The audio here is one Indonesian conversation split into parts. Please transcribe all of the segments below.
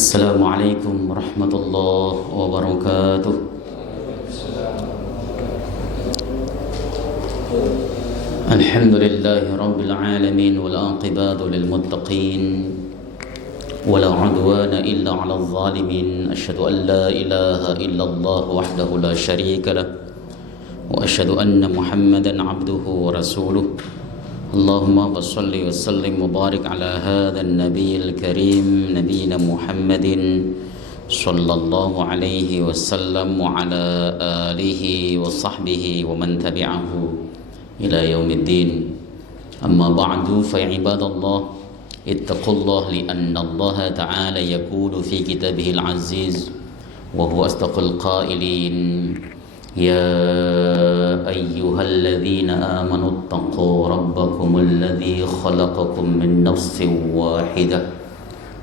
Assalamualaikum warahmatullahi wabarakatuh. Alhamdulillahi rabbil alamin wal aqibatu lil muttaqin wala udwana illa 'alal zalimin. Asyhadu an la ilaha illallah wahdahu la syarika lah wa asyhadu anna Muhammadan 'abduhu wa rasuluh. Allahumma salli wa sallim wa barik ala hadzal nabiyil karim nabiyina Muhammadin sallallahu alaihi wasallam wa ala alihi wa sahbihi wa man tabi'ahu ila yaumiddin. Amma ba'du fa ibadallah ittaqullah li anna Allah ta'ala yaqulu fi kitabihil aziz wa huwa asdaqul qailin. يا أيها الذين آمنوا اتقوا ربكم الذي خلقكم من نفس واحدة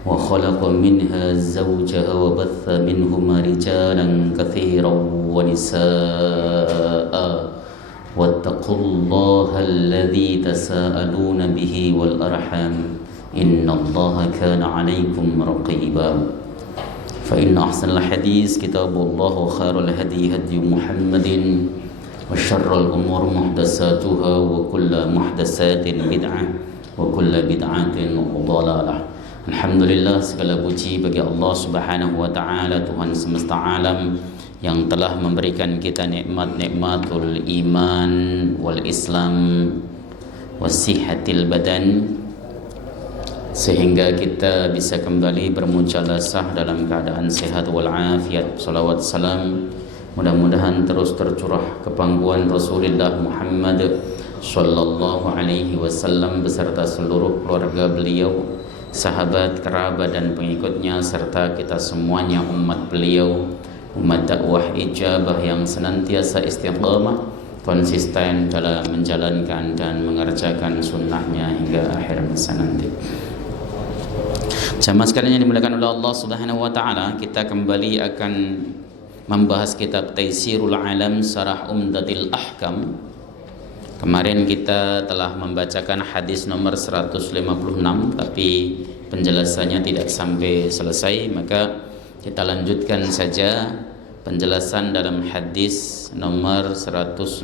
وخلق منها زوجها وبث منهما رجالا كثيرا ونساء واتقوا الله الذي تساءلون به والأرحام إن الله كان عليكم رقيبا. فإن أحسن الحديث كتاب الله وخير الهدي هدي محمد وشر الأمور محدثاتها وكل محدثات بدعة وكل بدعة ضلالة. Alhamdulillah, segala puji bagi Allah Subhanahu wa taala, Tuhan semesta alam yang telah memberikan kita nikmatul iman wal Islam wasihatil badan, sehingga kita bisa kembali bermujalasah dalam keadaan sehat walafiat. Salawat salam mudah-mudahan terus tercurah ke pangkuan Rasulullah Muhammad sallallahu alaihi wasallam beserta seluruh keluarga beliau, sahabat, kerabat dan pengikutnya, serta kita semuanya umat beliau, umat dakwah ijabah yang senantiasa istiqamah konsisten dalam menjalankan dan mengerjakan sunnahnya hingga akhir masa nanti. Jamaah sekalian yang dimuliakan oleh Allah Subhanahu wa taala, kita kembali akan membahas kitab Taisirul Alam Syarah Umdatil Ahkam. Kemarin kita telah membacakan hadis nomor 156, tapi penjelasannya tidak sampai selesai, maka kita lanjutkan saja penjelasan dalam hadis nomor 156.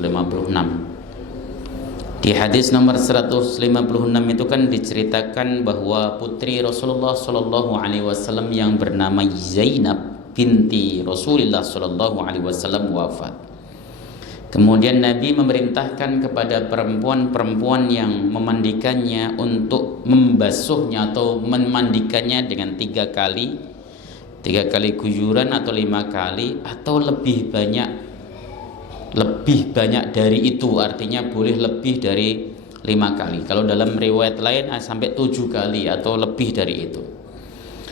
Di hadis nomor 156 itu kan diceritakan bahwa putri Rasulullah sallallahu alaihi wasallam yang bernama Zainab binti Rasulullah sallallahu alaihi wasallam wafat. Kemudian Nabi memerintahkan kepada perempuan-perempuan yang memandikannya untuk membasuhnya atau memandikannya dengan 3 kali guyuran atau 5 kali atau lebih banyak dari itu, artinya boleh lebih dari 5 kali. Kalau dalam riwayat lain sampai 7 kali atau lebih dari itu.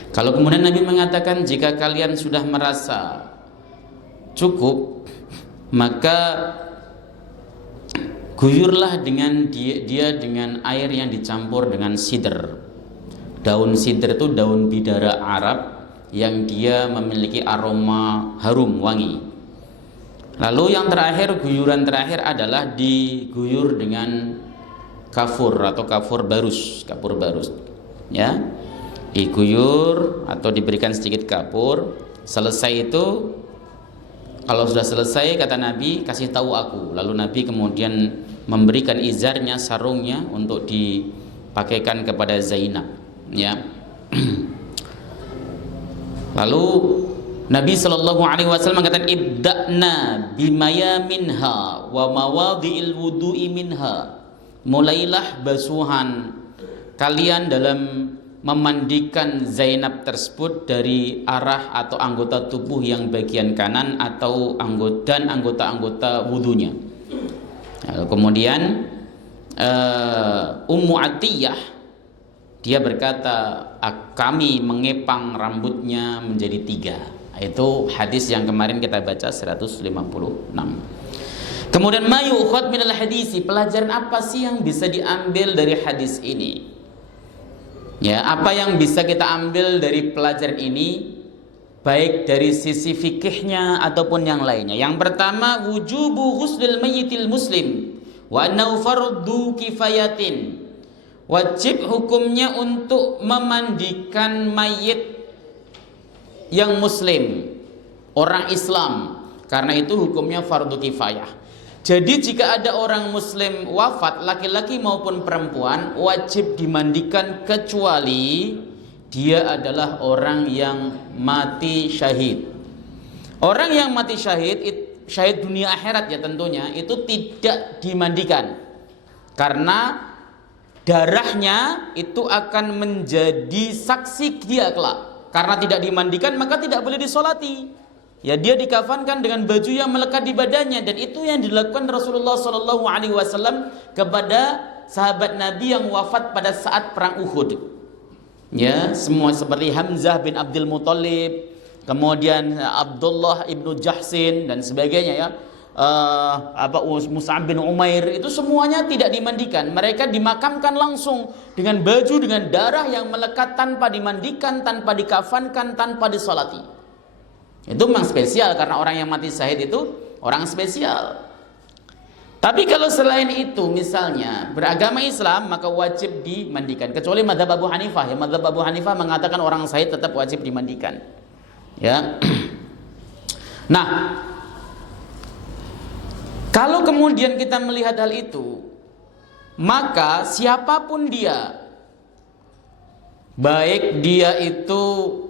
Kalau kemudian Nabi mengatakan jika kalian sudah merasa cukup, maka guyurlah dengan dia dengan air yang dicampur dengan sidr. Daun sidr itu daun bidara Arab yang dia memiliki aroma harum wangi. Lalu yang terakhir, guyuran terakhir adalah diguyur dengan kafur atau kapur barus, ya. Diguyur atau diberikan sedikit kapur. Selesai itu, kalau sudah selesai kata Nabi, kasih tahu aku. Lalu Nabi kemudian memberikan izarnya, sarungnya untuk dipakaikan kepada Zainab, ya. Lalu Nabi sallallahu alaihi wasallam mengatakan ibda'na bimayaminha wa mawadhi'il wudu'i minha. Mulailah basuhan kalian dalam memandikan Zainab tersebut dari arah atau anggota tubuh yang bagian kanan atau anggota-anggota wudunya. Kemudian Ummu Atiyah dia berkata, kami mengepang rambutnya menjadi 3. Itu hadis yang kemarin kita baca 156. Kemudian mayu'khad minal hadisi, pelajaran apa sih yang bisa diambil dari hadis ini? Ya, apa yang bisa kita ambil dari pelajaran ini, baik dari sisi fikihnya ataupun yang lainnya. Yang pertama, wujubu ghuslil mayyitil muslim wa annahu fardu kifayatin. Wajib hukumnya untuk memandikan mayit yang muslim, orang Islam. Karena itu hukumnya fardu kifayah. Jadi jika ada orang muslim wafat, laki-laki maupun perempuan, wajib dimandikan kecuali dia adalah orang yang mati syahid. Orang yang mati syahid, syahid dunia akhirat ya tentunya, itu tidak dimandikan. Karena darahnya itu akan menjadi saksi dia kelak. Karena tidak dimandikan maka tidak boleh disolati. Ya, dia dikafankan dengan baju yang melekat di badannya, dan itu yang dilakukan Rasulullah SAW kepada sahabat Nabi yang wafat pada saat perang Uhud. Ya, semua seperti Hamzah bin Abdul Muthalib, kemudian Abdullah ibnu Jahsin dan sebagainya ya. Mus'ab bin Umair, itu semuanya tidak dimandikan. Mereka dimakamkan langsung dengan baju dengan darah yang melekat, tanpa dimandikan, tanpa dikafankan, tanpa disolati. Itu memang spesial, karena orang yang mati syahid itu orang spesial. Tapi kalau selain itu misalnya beragama Islam, maka wajib dimandikan, kecuali mazhab Abu Hanifah. Ya, mazhab Abu Hanifah mengatakan orang syahid tetap wajib dimandikan. Ya. Nah, kalau kemudian kita melihat hal itu, maka siapapun dia, baik dia itu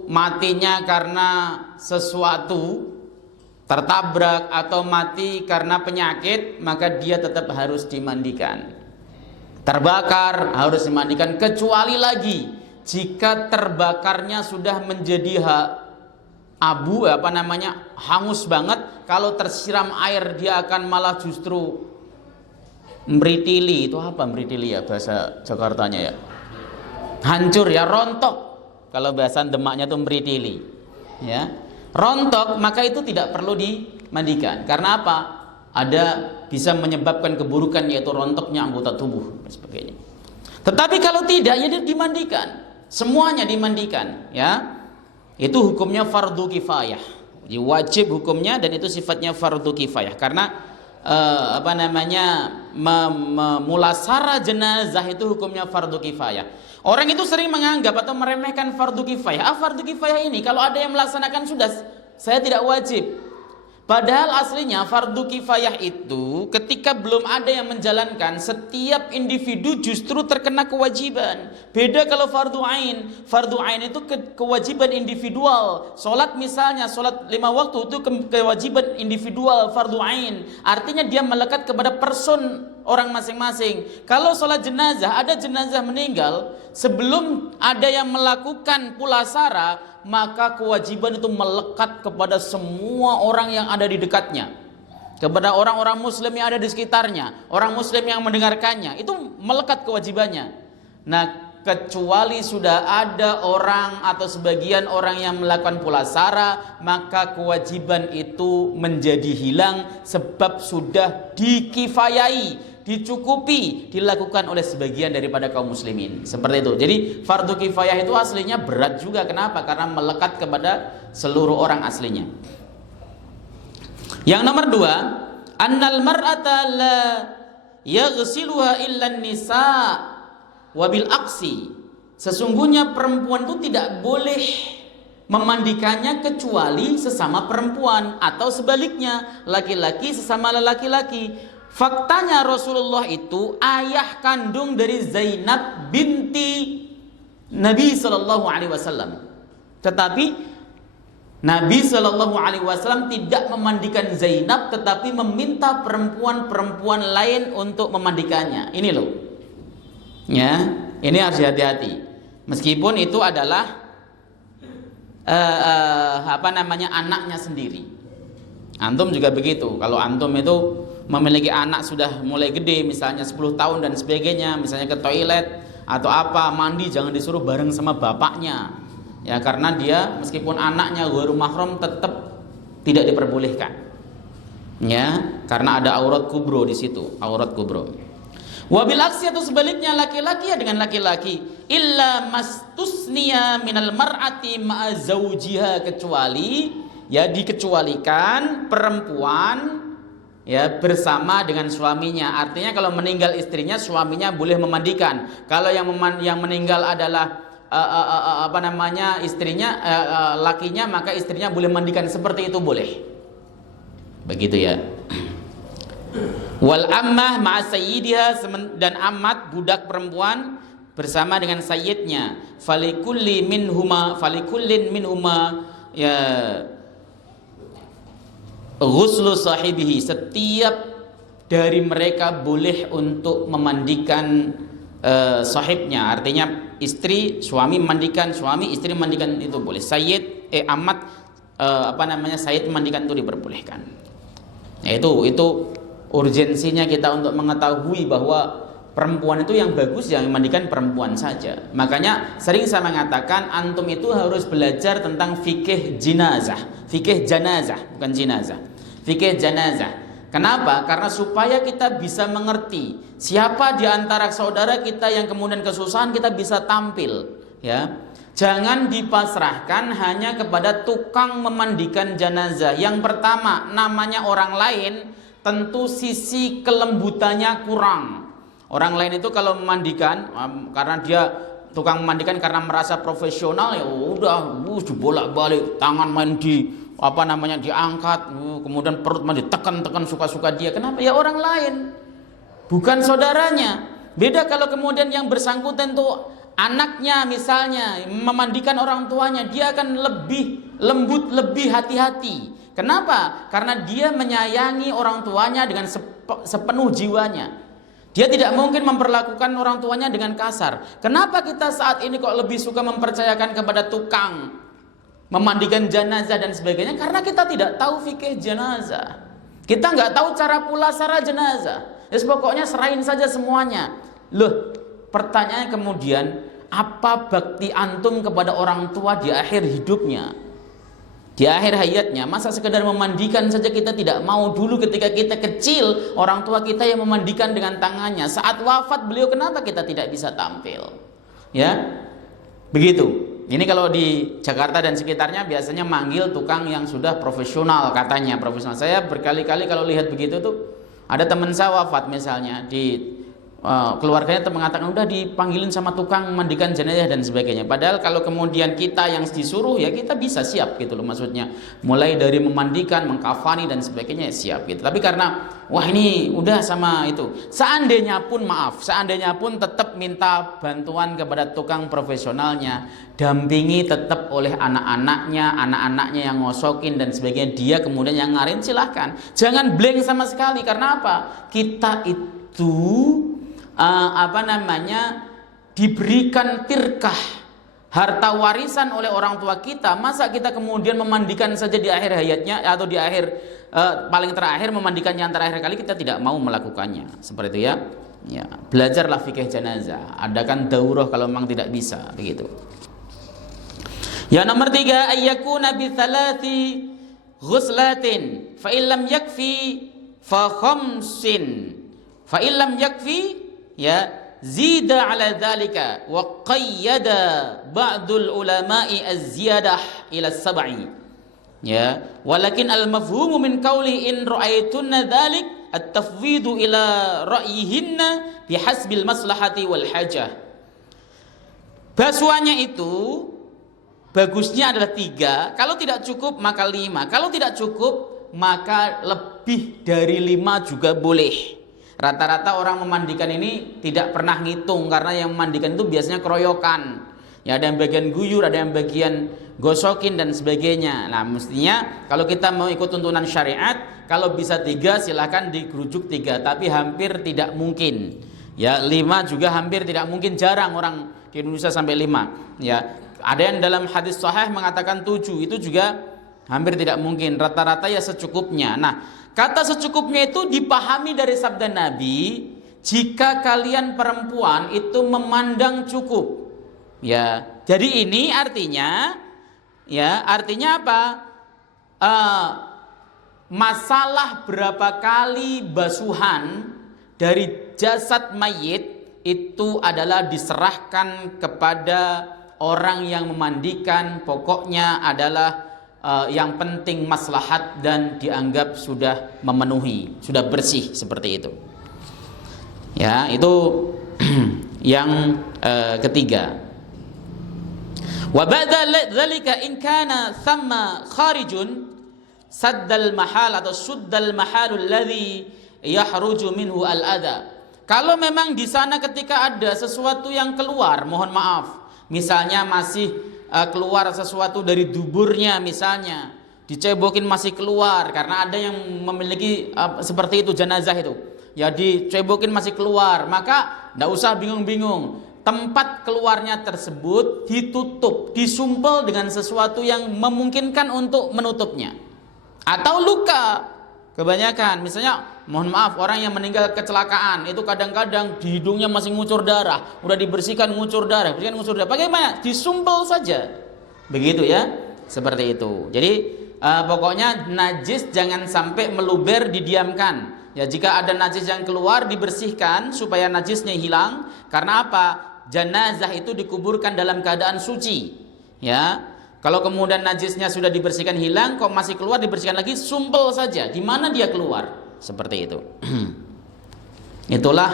matinya karena sesuatu, tertabrak atau mati karena penyakit, maka dia tetap harus dimandikan. Terbakar harus dimandikan, kecuali lagi jika terbakarnya sudah menjadi abu, hangus banget. Kalau tersiram air dia akan malah justru meritili. Itu apa meritili ya bahasa Jakartanya ya? Hancur ya, rontok. Kalau bahasa Demaknya itu meritili. Ya, rontok, maka itu tidak perlu dimandikan. Karena apa? Ada bisa menyebabkan keburukan, yaitu rontoknya anggota tubuh dan sebagainya. Tetapi kalau tidak, ya dimandikan. Semuanya dimandikan, ya. Itu hukumnya fardu kifayah, wajib hukumnya, dan itu sifatnya fardu kifayah. Karena mulasara jenazah itu hukumnya fardu kifayah. Orang itu sering menganggap atau meremehkan fardu kifayah. Fardu kifayah ini kalau ada yang melaksanakan sudah, saya tidak wajib. Padahal aslinya fardu kifayah itu ketika belum ada yang menjalankan, setiap individu justru terkena kewajiban. Beda kalau fardu ain. Fardu ain itu kewajiban individual. Salat misalnya, salat 5 waktu itu kewajiban individual, fardu ain. Artinya dia melekat kepada person orang masing-masing. Kalau salat jenazah, ada jenazah meninggal, sebelum ada yang melakukan pulasara, maka kewajiban itu melekat kepada semua orang yang ada di dekatnya, kepada orang-orang muslim yang ada di sekitarnya, orang muslim yang mendengarkannya, itu melekat kewajibannya. Nah, kecuali sudah ada orang atau sebagian orang yang melakukan pulasara, maka kewajiban itu menjadi hilang, sebab sudah dikifayai, dicukupi, dilakukan oleh sebagian daripada kaum muslimin. Seperti itu. Jadi fardu kifayah itu aslinya berat juga. Kenapa? Karena melekat kepada seluruh orang aslinya. Yang nomor 2, annal mar'ata la yaghsiluha illa nisa wabil aksi. Sesungguhnya perempuan itu tidak boleh memandikannya kecuali sesama perempuan, atau sebaliknya, laki-laki sesama laki-laki. Faktanya Rasulullah itu ayah kandung dari Zainab binti Nabi Sallallahu Alaihi Wasallam. Tetapi Nabi Sallallahu Alaihi Wasallam tidak memandikan Zainab, tetapi meminta perempuan-perempuan lain untuk memandikannya. Ini loh, ya, ini harus hati-hati. Meskipun itu adalah anaknya sendiri. Antum juga begitu. Kalau antum itu memiliki anak sudah mulai gede, misalnya 10 tahun dan sebagainya, misalnya ke toilet atau apa, mandi jangan disuruh bareng sama bapaknya. Ya, karena dia meskipun anaknya ghairu mahram tetap tidak diperbolehkan. Ya, karena ada aurat kubro di situ, aurat kubro. Wabil aksi, atau sebaliknya, laki-laki ya dengan laki-laki. Illa mastusniya minal mar'ati ma'a zawjiha, kecuali ya dikecualikan perempuan ya bersama dengan suaminya. Artinya kalau meninggal istrinya, suaminya boleh memandikan. Kalau yang meninggal adalah istrinya, lakinya, maka istrinya boleh mandikan, seperti itu boleh. Begitu ya. Wal ammah ma'a sayyidiha, dan amat budak perempuan bersama dengan sayyidnya. Falikullin minhuma ya ghuslu sahibihi, setiap dari mereka boleh untuk memandikan sahibnya. Artinya istri suami memandikan, suami istri memandikan, itu boleh. Amat sayyid memandikan itu diperbolehkan. Ya, itu urgensinya kita untuk mengetahui bahwa perempuan itu yang bagus yang memandikan perempuan saja. Makanya sering saya mengatakan antum itu harus belajar tentang fikih jenazah, fikih janazah, bukan jenazah, fikih janazah. Kenapa? Karena supaya kita bisa mengerti siapa di antara saudara kita yang kemudian kesusahan, kita bisa tampil, ya. Jangan dipasrahkan hanya kepada tukang memandikan jenazah. Yang pertama, namanya orang lain, tentu sisi kelembutannya kurang. Orang lain itu kalau memandikan, karena dia tukang memandikan karena merasa profesional, ya udah, bolak-balik, tangan mandi, diangkat, kemudian perut mandi, tekan suka-suka dia. Kenapa? Ya orang lain, bukan saudaranya. Beda kalau kemudian yang bersangkutan tuh anaknya misalnya memandikan orang tuanya, dia akan lebih lembut, lebih hati-hati. Kenapa? Karena dia menyayangi orang tuanya dengan sepenuh jiwanya. Dia tidak mungkin memperlakukan orang tuanya dengan kasar. Kenapa kita saat ini kok lebih suka mempercayakan kepada tukang memandikan jenazah dan sebagainya? Karena kita tidak tahu fikih jenazah. Kita nggak tahu cara pulasara jenazah. Pokoknya serahin saja semuanya. Loh, pertanyaannya kemudian, apa bakti antum kepada orang tua di akhir hidupnya, di akhir hayatnya? Masa sekedar memandikan saja kita tidak mau? Dulu ketika kita kecil, orang tua kita yang memandikan dengan tangannya. Saat wafat beliau, kenapa kita tidak bisa tampil? Ya, begitu. Ini kalau di Jakarta dan sekitarnya biasanya manggil tukang yang sudah profesional, katanya profesional. Saya berkali-kali kalau lihat begitu tuh, ada teman saya wafat misalnya, di keluarganya mengatakan udah dipanggilin sama tukang memandikan jenazah dan sebagainya. Padahal kalau kemudian kita yang disuruh, ya kita bisa siap gitu loh, maksudnya mulai dari memandikan, mengkafani dan sebagainya, ya siap gitu. Tapi karena wah ini udah sama itu, seandainya pun tetap minta bantuan kepada tukang profesionalnya, dampingi tetap oleh anak-anaknya yang ngosokin dan sebagainya, dia kemudian yang ngarin, silahkan. Jangan blank sama sekali. Karena apa? Kita itu diberikan tirkah, harta warisan oleh orang tua kita. Masa kita kemudian memandikan saja di akhir hayatnya, atau di akhir paling terakhir memandikannya yang terakhir kali, kita tidak mau melakukannya. Seperti itu ya. Ya, belajarlah fikih jenazah, adakan daurah kalau memang tidak bisa, begitu. Yang nomor 3, ayyakuna bi thalathi ghuslatin fa illam yakfi fa khamsin fa illam yakfi ya zida ala dzalika wa qayyada ba'dul ulama'i az-ziyadah ila sab'i. Ya, walakin al-mafhumu min qawli in ra'aytunna dzalik at-tafwidu ila ra'yihinna bihasbil maslahati wal hajah. Bahasanya itu bagusnya adalah 3, kalau tidak cukup maka 5, kalau tidak cukup maka lebih dari 5 juga boleh. Rata-rata orang memandikan ini tidak pernah ngitung, karena yang memandikan itu biasanya keroyokan. Ya, ada yang bagian guyur, ada yang bagian gosokin dan sebagainya. Nah, mestinya kalau kita mau ikut tuntunan syariat, kalau bisa 3 silahkan digerujuk 3, tapi hampir tidak mungkin. Ya, 5 juga hampir tidak mungkin, jarang orang di Indonesia sampai 5. Ya, ada yang dalam hadis sahih mengatakan 7, itu juga hampir tidak mungkin. Rata-rata ya secukupnya. Nah, kata secukupnya itu dipahami dari sabda Nabi, jika kalian perempuan itu memandang cukup. Ya, jadi ini artinya apa? Masalah berapa kali basuhan dari jasad mayit itu adalah diserahkan kepada orang yang memandikan. Pokoknya adalah yang penting maslahat dan dianggap sudah memenuhi, sudah bersih, seperti itu. Ya, itu yang ketiga. Wa ba'da dzalika in kana thamma kharijun saddal mahal atau suddal mahalul ladzi yahruju minhu al-adha. Kalau memang di sana ketika ada sesuatu yang keluar, mohon maaf, misalnya masih keluar sesuatu dari duburnya, misalnya dicebokin masih keluar, karena ada yang memiliki seperti itu jenazah itu, ya dicebokin masih keluar, maka tidak usah bingung-bingung. Tempat keluarnya tersebut ditutup, disumpel dengan sesuatu yang memungkinkan untuk menutupnya. Atau luka, kebanyakan misalnya mohon maaf orang yang meninggal kecelakaan itu kadang-kadang di hidungnya masih ngucur darah, udah dibersihkan ngucur darah, bagaimana? Disumpel saja, begitu ya, seperti itu. Jadi pokoknya najis jangan sampai meluber, didiamkan. Ya, jika ada najis yang keluar dibersihkan supaya najisnya hilang. Karena apa? Jenazah itu dikuburkan dalam keadaan suci. Ya, kalau kemudian najisnya sudah dibersihkan hilang, kok masih keluar, dibersihkan lagi, sumpel saja. Di mana dia keluar? Seperti itu. Itulah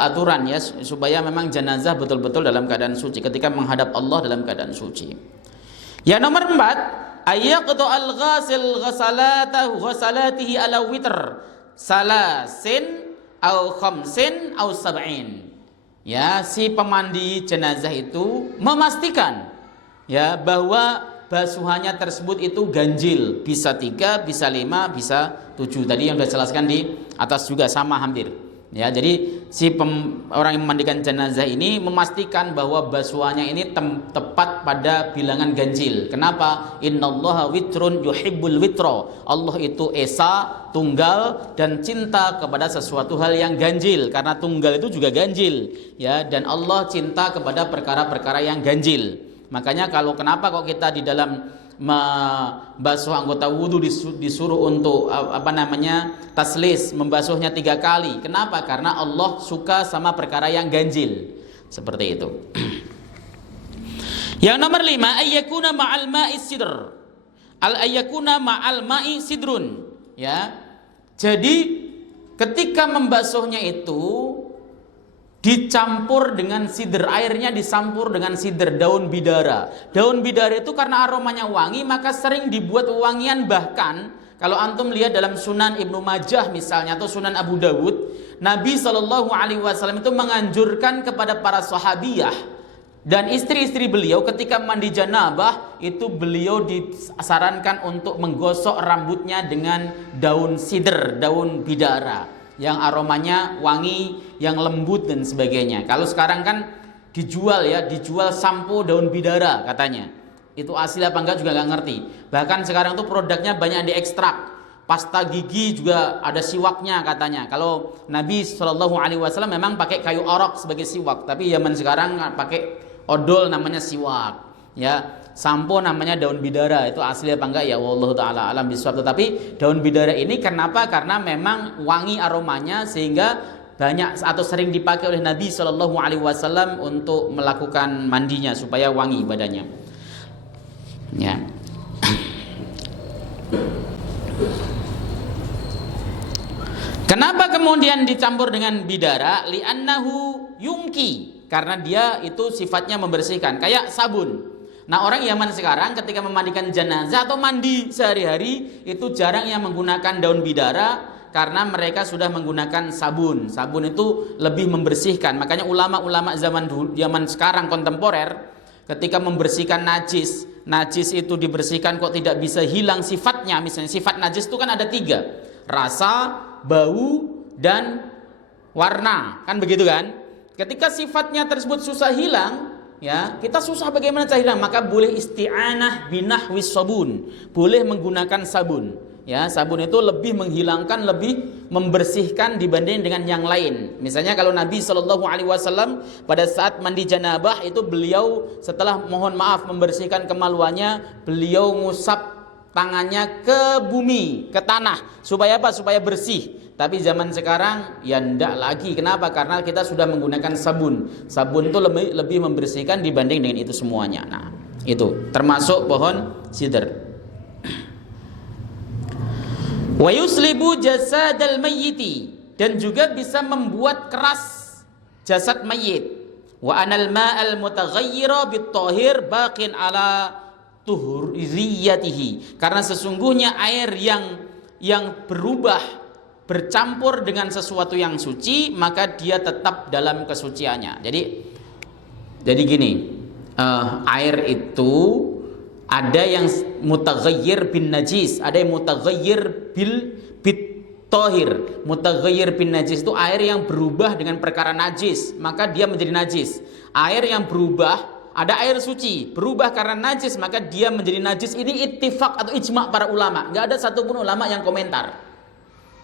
aturan ya, supaya memang jenazah betul-betul dalam keadaan suci ketika menghadap Allah dalam keadaan suci. Ya, nomor 4, ayyaqtu al-ghasil ghasalatihi ala witr salasin au khamsin au sab'in. Ya, si pemandi jenazah itu memastikan ya bahwa basuhannya tersebut itu ganjil, bisa 3, bisa 5, bisa 7. Tadi yang sudah jelaskan di atas juga sama hampir. Ya, jadi si orang yang memandikan jenazah ini memastikan bahwa basuhannya ini tepat pada bilangan ganjil. Kenapa? Innallaha witrun yuhibbul witra. Allah itu esa, tunggal, dan cinta kepada sesuatu hal yang ganjil. Karena tunggal itu juga ganjil, ya, dan Allah cinta kepada perkara-perkara yang ganjil. Makanya kalau kenapa kok kita di dalam membasuh anggota wudhu disuruh untuk taslis, membasuhnya 3 kali. Kenapa? Karena Allah suka sama perkara yang ganjil. Seperti itu. Yang nomor 5, ayyakuna ma'al ma'i sidr. Ayyakuna ma'al ma'i sidrun. Ya. Jadi ketika membasuhnya itu dicampur dengan sidr, airnya dicampur dengan sidr, daun bidara. Daun bidara itu karena aromanya wangi, maka sering dibuat wangian. Bahkan kalau antum lihat dalam Sunan Ibnu Majah misalnya atau Sunan Abu Dawud, Nabi SAW itu menganjurkan kepada para sahabiyah dan istri-istri beliau ketika mandi janabah itu beliau disarankan untuk menggosok rambutnya dengan daun sidr, daun bidara yang aromanya wangi, yang lembut dan sebagainya. Kalau sekarang kan dijual sampo daun bidara katanya. Itu asli apa enggak juga nggak ngerti. Bahkan sekarang tuh produknya banyak diekstrak. Pasta gigi juga ada siwaknya katanya. Kalau Nabi SAW memang pakai kayu orok sebagai siwak, tapi zaman sekarang pakai odol namanya siwak. Ya, sampo namanya daun bidara. Itu asli apa enggak ya wallahu taala alam bisawab. Tetapi daun bidara ini kenapa? Karena memang wangi aromanya sehingga banyak atau sering dipakai oleh Nabi SAW untuk melakukan mandinya supaya wangi badannya. Ya. Kenapa kemudian dicampur dengan bidara? Li'annahu yungki, karena dia itu sifatnya membersihkan, kayak sabun. Nah, orang Yaman sekarang ketika memandikan jenazah atau mandi sehari-hari itu jarang yang menggunakan daun bidara karena mereka sudah menggunakan sabun. Sabun itu lebih membersihkan. Makanya ulama-ulama zaman sekarang kontemporer ketika membersihkan najis itu dibersihkan kok tidak bisa hilang sifatnya. Misalnya sifat najis itu kan ada 3, rasa, bau, dan warna, kan begitu kan? Ketika sifatnya tersebut susah hilang, ya, kita susah bagaimana cara hilang, maka boleh isti'anah binahwis sabun, boleh menggunakan sabun. Ya, sabun itu lebih menghilangkan, lebih membersihkan dibanding dengan yang lain. Misalnya kalau Nabi SAW pada saat mandi janabah itu beliau setelah mohon maaf membersihkan kemaluannya, beliau ngusap tangannya ke bumi, ke tanah, supaya apa? Supaya bersih. Tapi zaman sekarang ya ndak lagi. Kenapa? Karena kita sudah menggunakan sabun. Sabun itu lebih membersihkan dibanding dengan itu semuanya. Nah, itu termasuk pohon sidr. Wa yuslibu jasadal mayyiti, dan juga bisa membuat keras jasad mayit. Wa anal ma'al mutaghayyira bit-thahir baqin ala tuhuriyatihi. Karena sesungguhnya air yang berubah bercampur dengan sesuatu yang suci, maka dia tetap dalam kesuciannya. Jadi gini, air itu ada yang mutaghayyir bin najis, ada yang mutaghayyir bit-thahir. Mutaghayyir bin najis itu air yang berubah dengan perkara najis, maka dia menjadi najis. Air yang berubah, ada air suci berubah karena najis, maka dia menjadi najis. Ini ittifaq atau ijma' para ulama. Enggak ada satupun ulama yang komentar.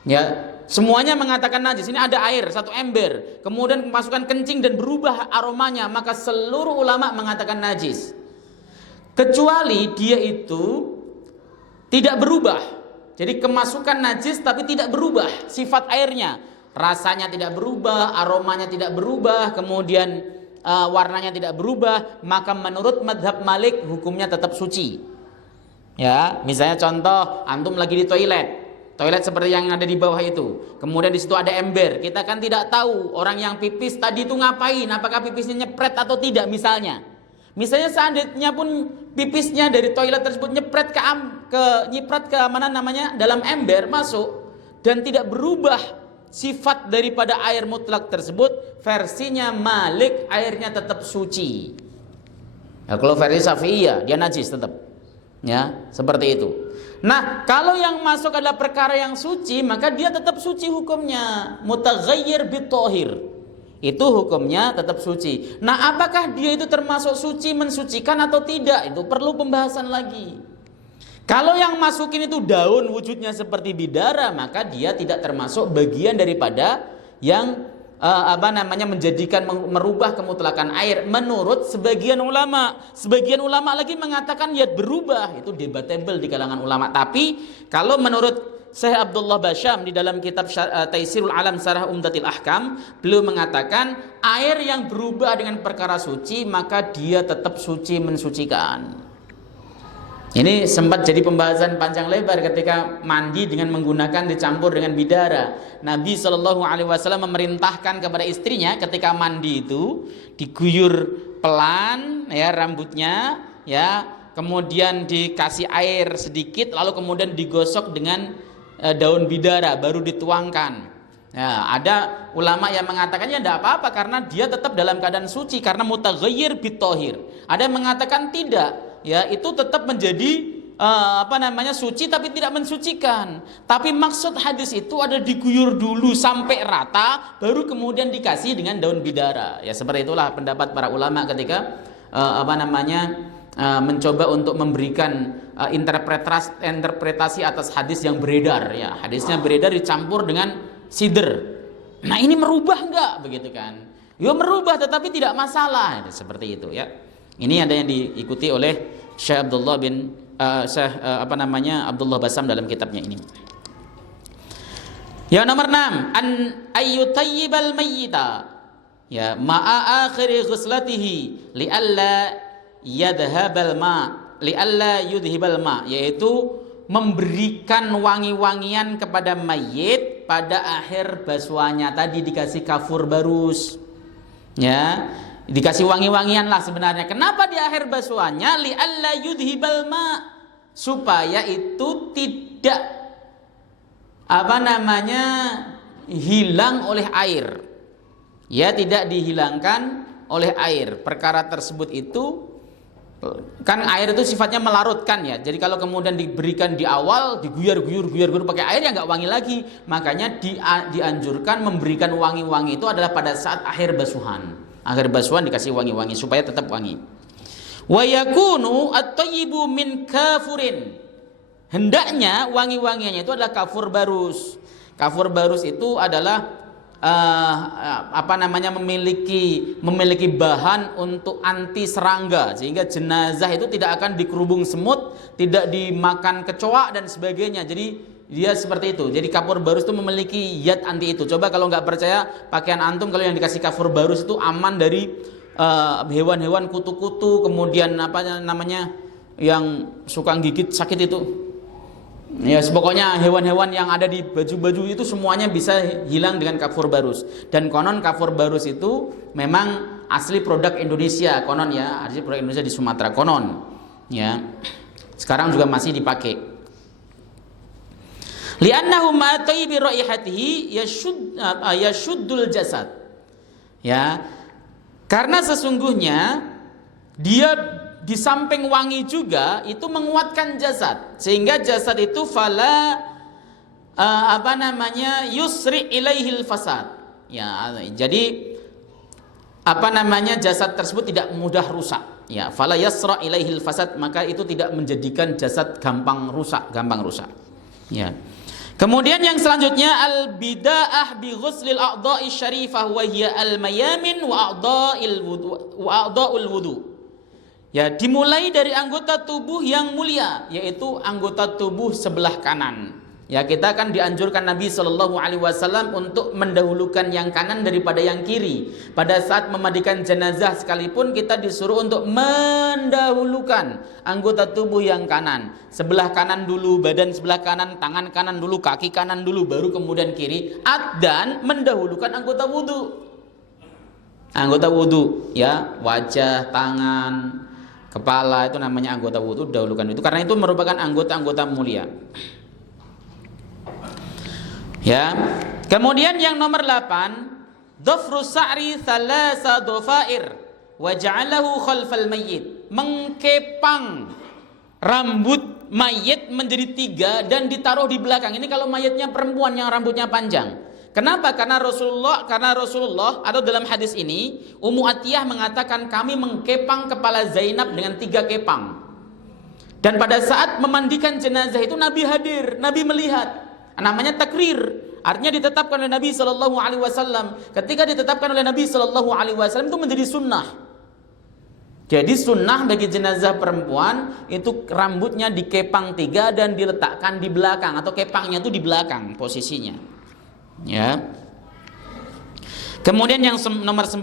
Ya, semuanya mengatakan najis. Ini ada air satu ember, kemudian kemasukan kencing dan berubah aromanya, maka seluruh ulama mengatakan najis. Kecuali dia itu tidak berubah. Jadi kemasukan najis tapi tidak berubah sifat airnya. Rasanya tidak berubah, aromanya tidak berubah, kemudian warnanya tidak berubah, maka menurut madhab Malik hukumnya tetap suci. Ya, misalnya contoh, antum lagi di toilet seperti yang ada di bawah itu. Kemudian di situ ada ember. Kita kan tidak tahu orang yang pipis tadi itu ngapain, apakah pipisnya nyepret atau tidak misalnya. Misalnya seandainya pun pipisnya dari toilet tersebut nyiprat ke dalam ember masuk dan tidak berubah sifat daripada air mutlak tersebut, versinya Malik airnya tetap suci. Ya, kalau versi Syafi'iyah dia najis tetap. Ya, seperti itu. Nah, kalau yang masuk adalah perkara yang suci, maka dia tetap suci hukumnya. Mutaghayyir bit-thahir. Itu hukumnya tetap suci. Nah, apakah dia itu termasuk suci, mensucikan atau tidak? Itu perlu pembahasan lagi. Kalau yang masukin itu daun wujudnya seperti bidara, maka dia tidak termasuk bagian daripada yang menjadikan merubah kemutlakan air menurut sebagian ulama. Sebagian ulama lagi mengatakan ya berubah. Itu debatable di kalangan ulama. Tapi kalau menurut Syekh Abdullah Basyam di dalam kitab Taisirul Alam Syarah Umdatil Ahkam, beliau mengatakan air yang berubah dengan perkara suci maka dia tetap suci, mensucikan. Ini sempat jadi pembahasan panjang lebar ketika mandi dengan menggunakan dicampur dengan bidara. Nabi SAW memerintahkan kepada istrinya ketika mandi itu diguyur pelan ya rambutnya, ya, kemudian dikasih air sedikit, lalu kemudian digosok dengan daun bidara baru dituangkan. Ya, ada ulama yang mengatakan ya tidak apa-apa karena dia tetap dalam keadaan suci karena mutaghayyir bit-thahir. Ada yang mengatakan tidak, ya itu tetap menjadi suci tapi tidak mensucikan. Tapi maksud hadis itu ada diguyur dulu sampai rata baru kemudian dikasih dengan daun bidara. Ya seperti itulah pendapat para ulama ketika mencoba untuk memberikan interpretasi atas hadis yang beredar. Ya, hadisnya beredar dicampur dengan sider. Nah, ini merubah enggak begitu kan? Ya merubah tetapi tidak masalah. Seperti itu ya. Ini ada yang diikuti oleh Syekh Abdullah Abdullah Bassam dalam kitabnya ini. Yang nomor 6, an ayyutayyibal mayyita ya ma'a akhiri ghuslatihi li'alla yadhhabal li'alla yudhibal ma, yaitu memberikan wangi-wangian kepada mayit pada akhir basuhannya. Tadi dikasih kafur barus, ya, dikasih wangi-wangian lah sebenarnya. Kenapa di akhir basuhannya? Li'alla yudhibal ma, supaya itu tidak hilang oleh air, ya, tidak dihilangkan oleh air. Perkara tersebut itu kan air itu sifatnya melarutkan ya. Jadi kalau kemudian diberikan di awal diguyur pakai air ya nggak wangi lagi. Makanya dianjurkan memberikan wangi-wangi itu adalah pada saat akhir basuhan. Akhir basuhan dikasih wangi-wangi supaya tetap wangi. Wa yakunu at-thayyibu min kafurin. Hendaknya wangi-wangiannya itu adalah kafur barus. Kafur barus itu adalah memiliki bahan untuk anti serangga sehingga jenazah itu tidak akan dikerubung semut, tidak dimakan kecoa dan sebagainya. Jadi dia seperti itu. Jadi kafur barus itu memiliki zat anti itu. Coba kalau nggak percaya, pakaian antum kalau yang dikasih kafur barus itu aman dari hewan-hewan kutu-kutu, kemudian yang suka gigit sakit itu. Ya, pokoknya hewan-hewan yang ada di baju-baju itu semuanya bisa hilang dengan kafur barus. Dan konon kafur barus itu memang asli produk Indonesia, konon ya, asli produk Indonesia di Sumatera konon. Ya. Sekarang juga masih dipakai. Li'annahu ma tayyibi raihatihi yashuddul jasad. Ya. Karena sesungguhnya dia di samping wangi juga itu menguatkan jasad, sehingga jasad itu fala yusri ilaihil fasad. Ya, jadi jasad tersebut tidak mudah rusak. Ya, fala yasra ilaihil fasad, maka itu tidak menjadikan jasad gampang rusak. Ya. Kemudian yang selanjutnya al bida'ah bi ghuslil a'dha'i syarifah wa hiya al mayamin wa a'dha'ul wudu. Ya, dimulai dari anggota tubuh yang mulia, yaitu anggota tubuh sebelah kanan. Ya, kita akan dianjurkan Nabi Shallallahu Alaihi Wasallam untuk mendahulukan yang kanan daripada yang kiri. Pada saat memandikan jenazah sekalipun kita disuruh untuk mendahulukan anggota tubuh yang kanan. Sebelah kanan dulu, badan sebelah kanan, tangan kanan dulu, kaki kanan dulu, baru kemudian kiri. Dan mendahulukan anggota wudu. Anggota wudu, ya, wajah, tangan, kepala, itu namanya anggota wudu, dahulukan itu karena itu merupakan anggota-anggota mulia. Ya. Kemudian yang nomor 8, dhafru sa'ri thalasa dhafair wa ja'alahu khalfal mayyit. Mengkepang rambut mayit menjadi 3 dan ditaruh di belakang. Ini kalau mayitnya perempuan yang rambutnya panjang. Kenapa? Karena Rasulullah atau dalam hadis ini Ummu Atiyah mengatakan kami mengkepang kepala Zainab dengan 3 kepang. Dan pada saat memandikan jenazah itu Nabi hadir, Nabi melihat. Namanya takrir, artinya ditetapkan oleh Nabi Shallallahu Alaihi Wasallam. Ketika ditetapkan oleh Nabi Shallallahu Alaihi Wasallam itu menjadi sunnah. Jadi sunnah bagi jenazah perempuan itu rambutnya dikepang 3 dan diletakkan di belakang, atau kepangnya itu di belakang posisinya. Ya. Kemudian yang nomor 9,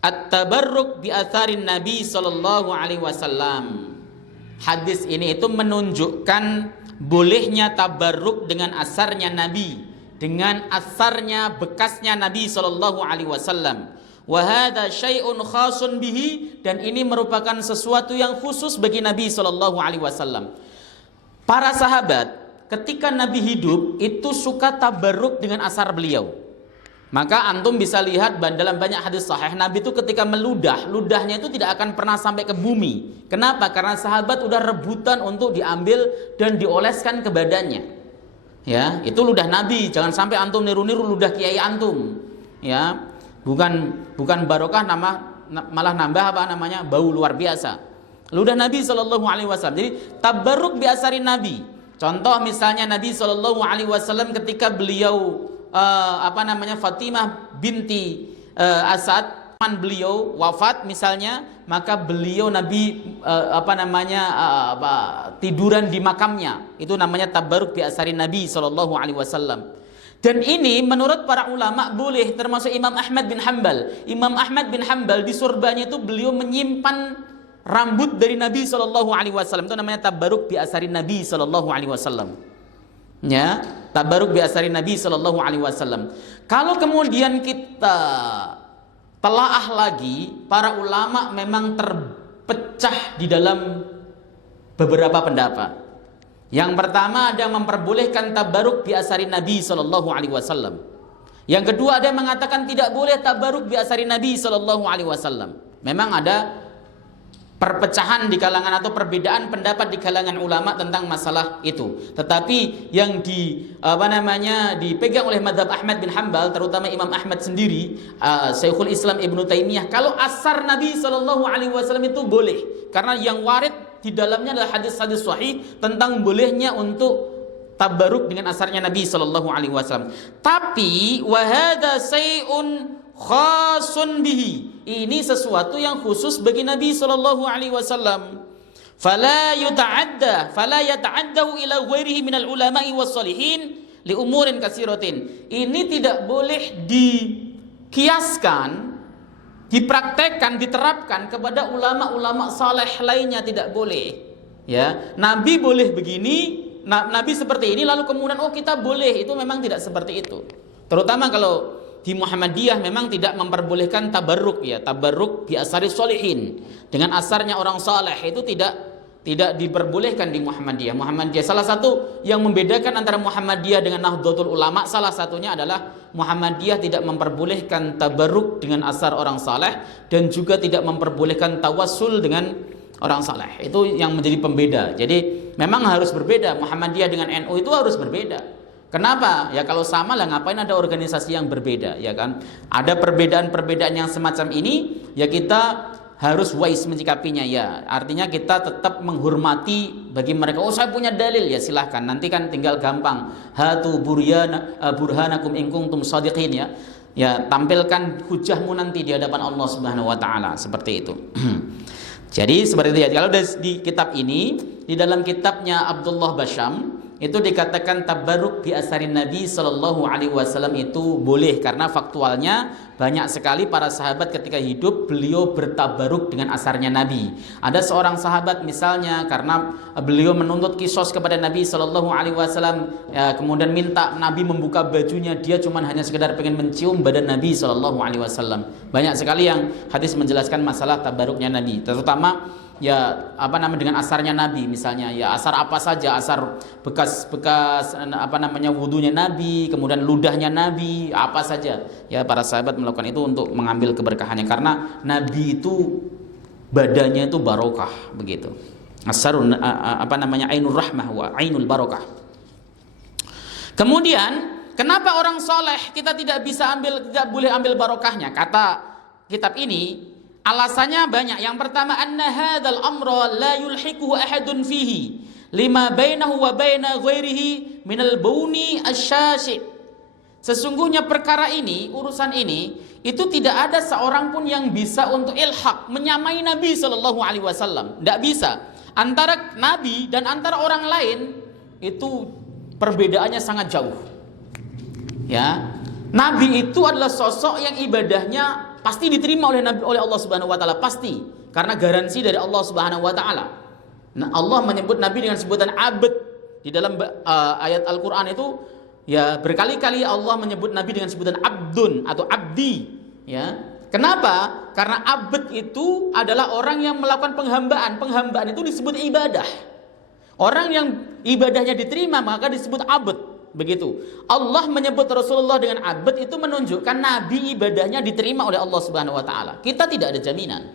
at-tabarruk bi atharin Nabi Sallallahu Alaihi Wasallam. Hadis ini itu menunjukkan bolehnya tabarruk dengan asarnya Nabi, dengan asarnya bekasnya Nabi Sallallahu Alaihi Wasallam. Wa hadza syai'un khasun bihi, dan ini merupakan sesuatu yang khusus bagi Nabi Sallallahu Alaihi Wasallam. Para sahabat ketika Nabi hidup itu suka tabarruk dengan asar beliau. Maka antum bisa lihat dalam banyak hadis sahih Nabi itu ketika ludahnya itu tidak akan pernah sampai ke bumi. Kenapa? Karena sahabat udah rebutan untuk diambil dan dioleskan ke badannya. Ya, itu ludah Nabi. Jangan sampai antum niru-niru ludah kiai antum. Ya, bukan barokah, malah nambah bau luar biasa. Ludah Nabi Shallallahu Alaihi Wasallam. Jadi tabarruk bi asarin Nabi. Contoh misalnya Nabi Shallallahu Alaihi Wasallam ketika beliau Fatimah binti Asad, beliau wafat misalnya, maka beliau Nabi tiduran di makamnya. Itu namanya tabarruk bi asarin Nabi Shallallahu Alaihi Wasallam. Dan ini menurut para ulama boleh, termasuk Imam Ahmad bin Hanbal. Imam Ahmad bin Hanbal di surbanya itu beliau menyimpan rambut dari Nabi Shallallahu Alaihi Wasallam. Itu namanya tabarruk bi asarin Nabi Shallallahu Alaihi Wasallam. Ya, tabarruk bi asarin Nabi Shallallahu Alaihi Wasallam. Kalau kemudian kita telaah lagi, para ulama memang terpecah di dalam beberapa pendapat. Yang pertama ada yang memperbolehkan tabarruk bi asarin Nabi Shallallahu Alaihi Wasallam. Yang kedua ada yang mengatakan tidak boleh tabarruk bi asarin Nabi Shallallahu Alaihi Wasallam. Memang ada perpecahan di kalangan atau perbedaan pendapat di kalangan ulama tentang masalah itu. Tetapi yang dipegang oleh mazhab Ahmad bin Hanbal, terutama Imam Ahmad sendiri, Syekhul Islam Ibnu Taimiyah, kalau asar Nabi Shallallahu Alaihi Wasallam itu boleh, karena yang warid di dalamnya adalah hadis-hadis sahih tentang bolehnya untuk tabarruk dengan asarnya Nabi Shallallahu Alaihi Wasallam. Tapi wahada sayun khasun bihi, ini sesuatu yang khusus bagi Nabi Shallallahu Alaihi Wasallam. Fala yata'addahu ila ghairihi minal ulama'i wassalihin li umurin katsiratin. Ini tidak boleh dikiaskan, dipraktekkan, diterapkan kepada ulama-ulama saleh lainnya, tidak boleh. Ya, Nabi boleh begini, Nabi seperti ini lalu kemudian kita boleh, itu memang tidak seperti itu. Terutama kalau di Muhammadiyah memang tidak memperbolehkan tabarruk ya, tabarruk bi asari sholihin, dengan asarnya orang saleh itu tidak diperbolehkan di Muhammadiyah. Muhammadiyah salah satu yang membedakan antara Muhammadiyah dengan Nahdlatul Ulama, salah satunya adalah Muhammadiyah tidak memperbolehkan tabarruk dengan asar orang saleh dan juga tidak memperbolehkan tawassul dengan orang saleh. Itu yang menjadi pembeda. Jadi memang harus berbeda. Muhammadiyah dengan NU itu harus berbeda. Kenapa? Ya kalau sama lah ngapain ada organisasi yang berbeda, ya kan? Ada perbedaan-perbedaan yang semacam ini, ya kita harus wise menyikapinya ya. Artinya kita tetap menghormati bagi mereka. Oh saya punya dalil, ya silahkan. Nanti kan tinggal gampang. Hatu burhanakum in kuntum shadiqin ya. Ya tampilkan hujahmu nanti di hadapan Allah Subhanahu wa taala, seperti itu. Jadi seperti itu ya. Kalau di kitab ini, di dalam kitabnya Abdullah Basham itu dikatakan tabarruk bi asarin Nabi sallallahu alaihi wasallam itu boleh, karena faktualnya banyak sekali para sahabat ketika hidup beliau bertabarruk dengan asarnya Nabi. Ada seorang sahabat misalnya karena beliau menuntut kisos kepada Nabi sallallahu alaihi wasallam, ya, kemudian minta Nabi membuka bajunya, dia cuman hanya sekedar pengen mencium badan Nabi sallallahu alaihi wasallam. Banyak sekali yang hadis menjelaskan masalah tabarruknya Nabi, terutama ya dengan asarnya Nabi, misalnya ya asar apa saja, asar bekas wudunya Nabi, kemudian ludahnya Nabi, apa saja ya para sahabat melakukan itu untuk mengambil keberkahannya, karena Nabi itu badannya itu barokah begitu. Asarun ainur rahmah wa ainul barokah. Kemudian kenapa orang soleh kita tidak boleh ambil barokahnya? Kata kitab ini alasannya banyak. Yang pertama, anna hadzal amra la yulhiquhu ahadun fihi lima bainahu wa baina ghairihi minal bauni asyashi. Sesungguhnya perkara ini, urusan ini itu tidak ada seorang pun yang bisa untuk ilhaq, menyamai Nabi sallallahu alaihi wasallam. Tidak bisa. Antara Nabi dan antara orang lain itu perbedaannya sangat jauh. Ya. Nabi itu adalah sosok yang ibadahnya pasti diterima oleh Allah Subhanahu wa taala, pasti, karena garansi dari Allah Subhanahu wa taala. Nah, Allah menyebut Nabi dengan sebutan abd di dalam ayat Al-Qur'an itu, ya berkali-kali Allah menyebut Nabi dengan sebutan abdun atau abdi, ya. Kenapa? Karena abd itu adalah orang yang melakukan penghambaan. Penghambaan itu disebut ibadah. Orang yang ibadahnya diterima maka disebut abd. Begitu. Allah menyebut Rasulullah dengan abd itu menunjukkan Nabi ibadahnya diterima oleh Allah Subhanahu wa taala. Kita tidak ada jaminan.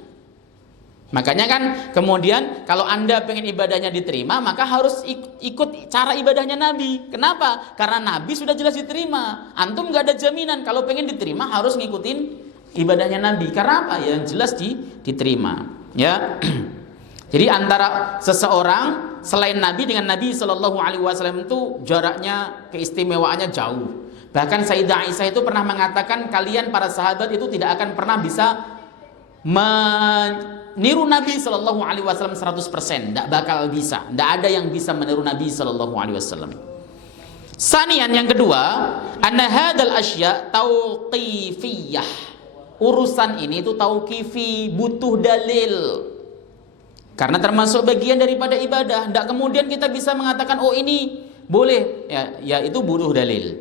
Makanya kan kemudian kalau Anda pengen ibadahnya diterima, maka harus ikut cara ibadahnya Nabi. Kenapa? Karena Nabi sudah jelas diterima. Antum nggak ada jaminan kalau pengen diterima harus ngikutin ibadahnya Nabi. Karena apa? Yang jelas diterima. Ya. Jadi antara seseorang selain Nabi dengan Nabi Shallallahu Alaihi Wasallam itu jaraknya, keistimewaannya jauh. Bahkan Sayyidah Aisyah itu pernah mengatakan, kalian para sahabat itu tidak akan pernah bisa meniru Nabi Shallallahu Alaihi Wasallam 100%. Tidak bakal bisa. Tidak ada yang bisa meniru Nabi Shallallahu Alaihi Wasallam. Sanian yang kedua, anna hadal asya tauqifiyah. Urusan ini itu tauqifi, butuh dalil. Karena termasuk bagian daripada ibadah. Tidak kemudian kita bisa mengatakan, oh ini boleh, ya itu butuh dalil.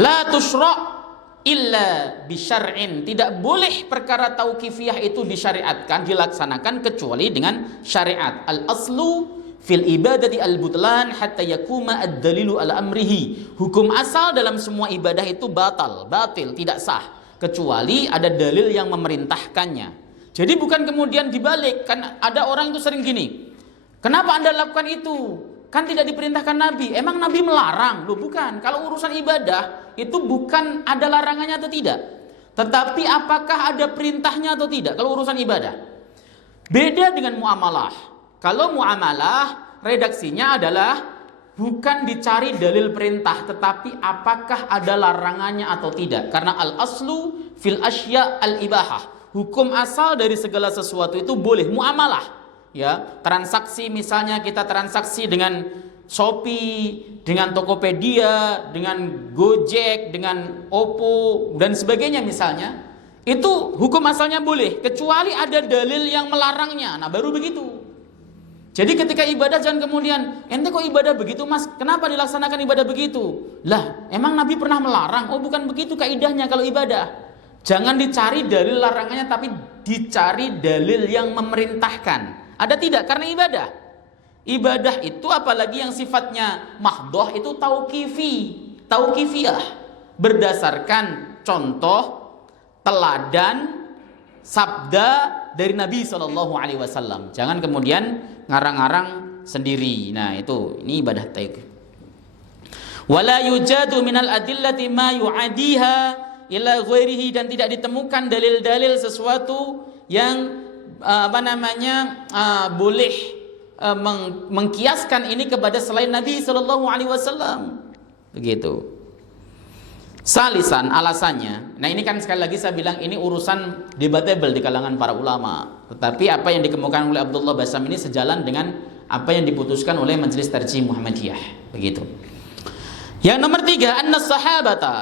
La tusyra' illa bisyar'in. Tidak boleh perkara tauqifiyah itu disyariatkan, dilaksanakan kecuali dengan syariat. Al-aslu fil ibadati al-butlan hatta yakuma ad-dalilu ala amrihi. Hukum asal dalam semua ibadah itu batil, tidak sah, kecuali ada dalil yang memerintahkannya. Jadi bukan kemudian dibalik. Kan ada orang itu sering gini, kenapa Anda lakukan itu? Kan tidak diperintahkan Nabi. Emang Nabi melarang? Loh bukan. Kalau urusan ibadah itu bukan ada larangannya atau tidak, tetapi apakah ada perintahnya atau tidak. Kalau urusan ibadah beda dengan muamalah. Kalau muamalah redaksinya adalah bukan dicari dalil perintah, tetapi apakah ada larangannya atau tidak. Karena al-aslu fil asya al-ibahah. Hukum asal dari segala sesuatu itu boleh. Muamalah, ya, transaksi, misalnya kita transaksi dengan Shopee, dengan Tokopedia, dengan Gojek, dengan Oppo dan sebagainya misalnya, itu hukum asalnya boleh kecuali ada dalil yang melarangnya. Nah baru begitu. Jadi ketika ibadah jangan kemudian, ente kok ibadah begitu mas, kenapa dilaksanakan ibadah begitu? Lah, emang Nabi pernah melarang? Oh bukan begitu kaidahnya kalau ibadah. Jangan dicari dalil larangannya, tapi dicari dalil yang memerintahkan. Ada tidak? Karena ibadah. Ibadah itu apalagi yang sifatnya mahdoh itu tauqifiyah. Berdasarkan contoh, teladan, sabda dari Nabi SAW. Jangan kemudian ngarang-ngarang sendiri. Nah itu, ini ibadah tauqif. Wala yujadu minal adillati ma yu'adiha ila ghairihi, dan tidak ditemukan dalil-dalil sesuatu yang boleh mengkiaskan ini kepada selain Nabi SAW. Begitu. Salisan, alasannya. Nah ini kan sekali lagi saya bilang ini urusan debatable di kalangan para ulama. Tetapi apa yang dikemukakan oleh Abdullah Bassam ini sejalan dengan apa yang diputuskan oleh Majelis Tarjih Muhammadiyah. Begitu. Yang nomor 3, anna sahabata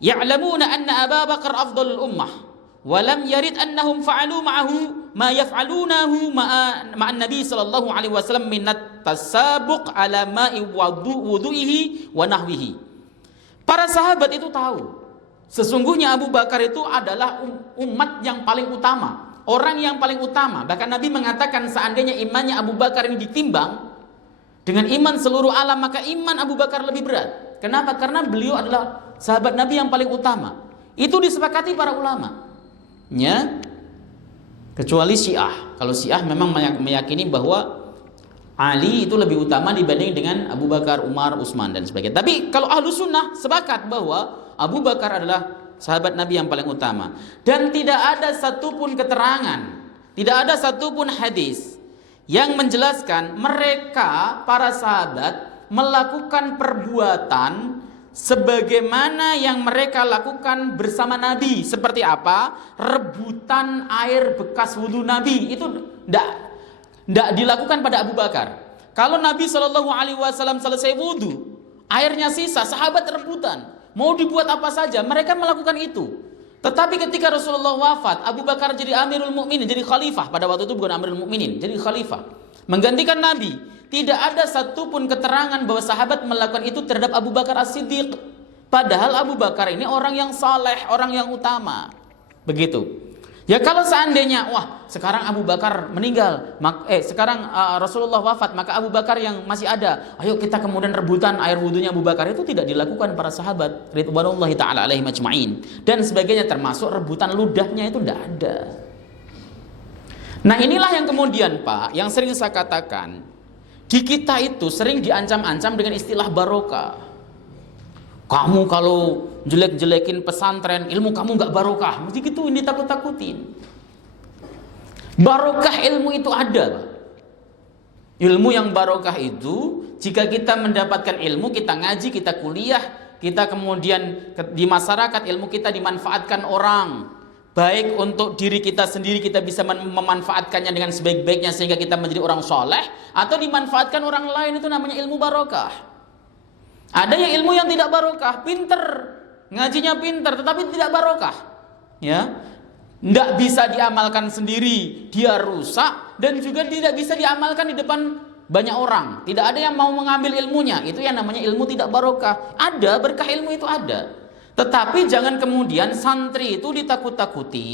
ya'lamuna anna Abu Bakar afdalul ummah wa lam yarid annahum fa'alu ma'ahu ma yaf'alunahu ma'an Nabi sallallahu alaihi wasallam min at-tasabuq ala ma'i wudu'ihi wa nahwihi. Para sahabat itu tahu sesungguhnya Abu Bakar itu adalah umat yang paling utama, orang yang paling utama. Bahkan Nabi mengatakan seandainya imannya Abu Bakar ini ditimbang dengan iman seluruh alam, maka iman Abu Bakar lebih berat. Kenapa? Karena beliau adalah sahabat Nabi yang paling utama. Itu disepakati para ulama. Ya, kecuali Syiah. Kalau Syiah memang meyakini bahwa Ali itu lebih utama dibanding dengan Abu Bakar, Umar, Utsman dan sebagainya. Tapi kalau ahlu sunnah sepakat bahwa Abu Bakar adalah sahabat Nabi yang paling utama. Dan tidak ada satupun keterangan, tidak ada satupun hadis yang menjelaskan mereka para sahabat melakukan perbuatan sebagaimana yang mereka lakukan bersama Nabi. Seperti apa? Rebutan air bekas wudhu Nabi. Itu tidak dilakukan pada Abu Bakar. Kalau Nabi SAW selesai wudhu, airnya sisa, sahabat rebutan. Mau dibuat apa saja, mereka melakukan itu. Tetapi ketika Rasulullah wafat, Abu Bakar jadi Amirul Mukminin, jadi khalifah. Pada waktu itu bukan Amirul Mukminin, jadi khalifah. Menggantikan Nabi. Tidak ada satupun keterangan bahwa sahabat melakukan itu terhadap Abu Bakar As-Siddiq. Padahal Abu Bakar ini orang yang saleh, orang yang utama. Begitu. Ya kalau seandainya, wah sekarang Abu Bakar meninggal, sekarang Rasulullah wafat, maka Abu Bakar yang masih ada, ayo kita kemudian rebutan air wudhunya Abu Bakar, itu tidak dilakukan para sahabat ridwanullahi ta'ala alaihim ajma'in dan sebagainya, termasuk rebutan ludahnya itu tidak ada. Nah inilah yang kemudian Pak, yang sering saya katakan, di kita itu sering diancam-ancam dengan istilah barokah. Kamu kalau jelek-jelekin pesantren, ilmu kamu nggak barokah. Mesti gitu, ini takut-takutin. Barokah ilmu itu ada, Pak. Ilmu yang barokah itu, jika kita mendapatkan ilmu, kita ngaji, kita kuliah, kita kemudian di masyarakat ilmu kita dimanfaatkan orang. Baik untuk diri kita sendiri, kita bisa memanfaatkannya dengan sebaik-baiknya sehingga kita menjadi orang soleh, atau dimanfaatkan orang lain, itu namanya ilmu barokah. Ada yang ilmu yang tidak barokah, pinter, ngajinya pinter, tetapi tidak barokah, ya, tidak bisa diamalkan sendiri, dia rusak, dan juga tidak bisa diamalkan di depan banyak orang. Tidak ada yang mau mengambil ilmunya, itu yang namanya ilmu tidak barokah. Ada berkah ilmu itu ada, tetapi jangan kemudian santri itu ditakut-takuti